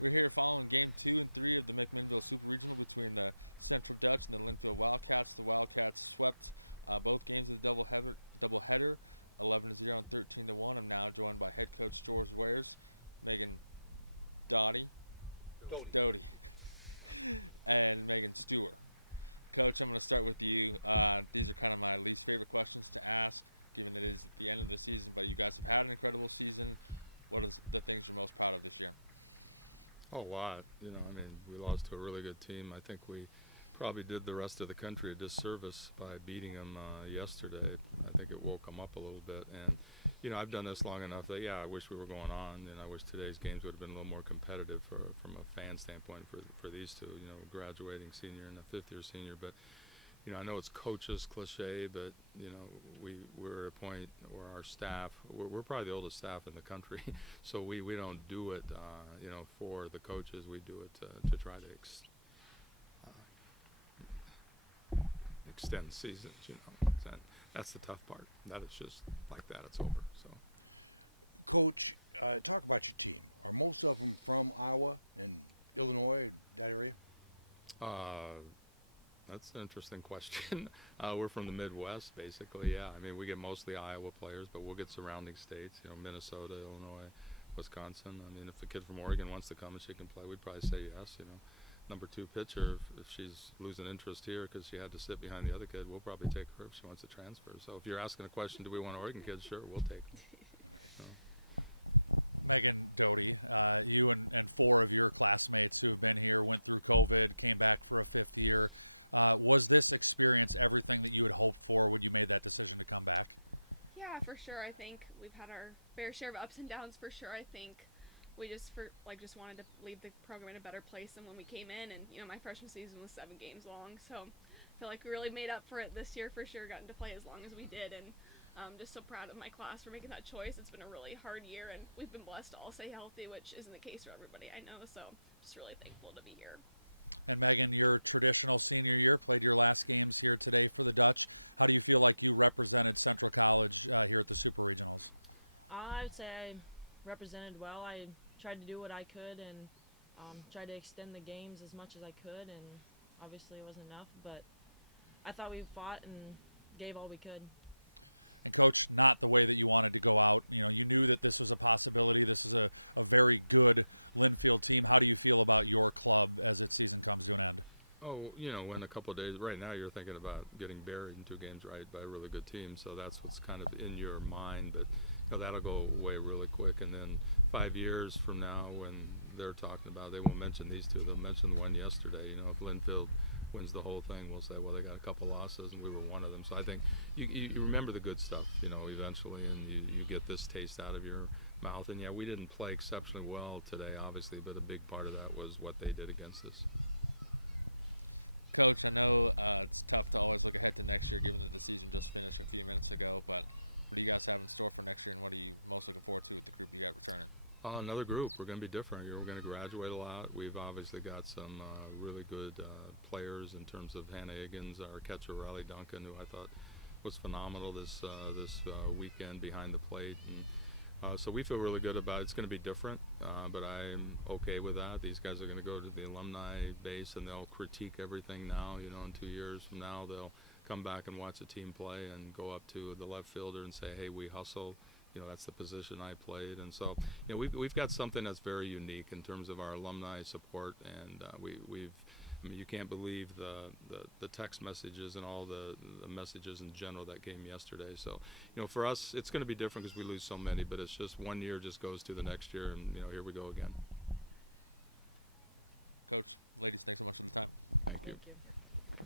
We're here following Game 2 and 3 of the McMinnville Super Regional between the Central Dutch and the Linfield Wildcats. The Wildcats swept both games of the doubleheader, 11-0 and 13-1. I'm now joined by head coach George Wares, Megan Doty, and Megan Stuhr. Coach, I'm going to start with you. These are kind of my least favorite questions to ask, given that it is the end of the season, but you guys have had an incredible season. What are the things you're most proud of this year? A lot. We lost to a really good team. I think we probably did the rest of the country a disservice by beating them yesterday. I think it woke them up a little bit. And, I've done this long enough that, I wish we were going on, and I wish today's games would have been a little more competitive from a fan standpoint for these two, graduating senior and a fifth-year senior. But, I know it's coaches cliche, but, we're at a point where our staff, we're probably the oldest staff in the country, so we don't do it, for the coaches. We do it to try to extend seasons, That's the tough part. That is just like that. It's over. So, Coach, talk about your team. Are most of them from Iowa and Illinois, that area? That's an interesting question. We're from the Midwest, basically. Yeah, we get mostly Iowa players, but we'll get surrounding states. Minnesota, Illinois, Wisconsin. If a kid from Oregon wants to come and she can play, we'd probably say yes. Number 2 pitcher, if she's losing interest here because she had to sit behind the other kid, we'll probably take her if she wants to transfer. So if you're asking a question, do we want Oregon kids? Sure, we'll take them. Megan Doty, you and 4 of your classmates who have been here went through COVID, came back for a 5th year. Was this experience everything that you had hoped for when you made that decision to come back? Yeah, for sure. I think we've had our fair share of ups and downs for sure. I think we just wanted to leave the program in a better place than when we came in, and my freshman season was 7 games long, so I feel like we really made up for it this year for sure, gotten to play as long as we did, and I'm just so proud of my class for making that choice. It's been a really hard year, and we've been blessed to all stay healthy, which isn't the case for everybody I know, so just really thankful to be here. And Megan, your traditional senior year, played your last games here today for the Dutch. How do you feel like you represented Central College here at the Super Regionals? I'd say I represented well. I tried to do what I could and tried to extend the games as much as I could, and obviously it wasn't enough, but I thought we fought and gave all we could. And Coach, not the way that you wanted to go out. You knew that this was a possibility. This is a very good Linfield team. How do you feel about your club as its season comes to an end? Oh, in a couple of days, right now you're thinking about getting buried in 2 games right by a really good team, so that's what's kind of in your mind, but that'll go away really quick. And then 5 years from now, when they're talking about, they won't mention these 2, they'll mention the one yesterday. If Linfield wins the whole thing, we'll say, well, they got a couple losses and we were one of them. So I think you remember the good stuff, eventually, and you get this taste out of your mouth. And yeah, we didn't play exceptionally well today, obviously, but a big part of that was what they did against us. Coach, I know it's tough to always look ahead to next year, given that the season just finished a few minutes ago, but what do you guys have in store for next year, and what are you most looking forward to with the group you got returning? Another group. We're going to be different. We're going to graduate a lot. We've obviously got some really good players in terms of Hannah Higgins, our catcher Riley Duncan, who I thought was phenomenal this weekend behind the plate. And so we feel really good about it. It's going to be different, but I'm okay with that. These guys are going to go to the alumni base and they'll critique everything now. In 2 years from now, they'll come back and watch a team play and go up to the left fielder and say, hey, we hustle. That's the position I played. And so, we've got something that's very unique in terms of our alumni support, and you can't believe the text messages and all the messages in general that came yesterday. So, for us, it's going to be different because we lose so many, but it's just 1 year just goes to the next year, and, here we go again. Coach, ladies, thanks so much for the time. Thank you. Thank you.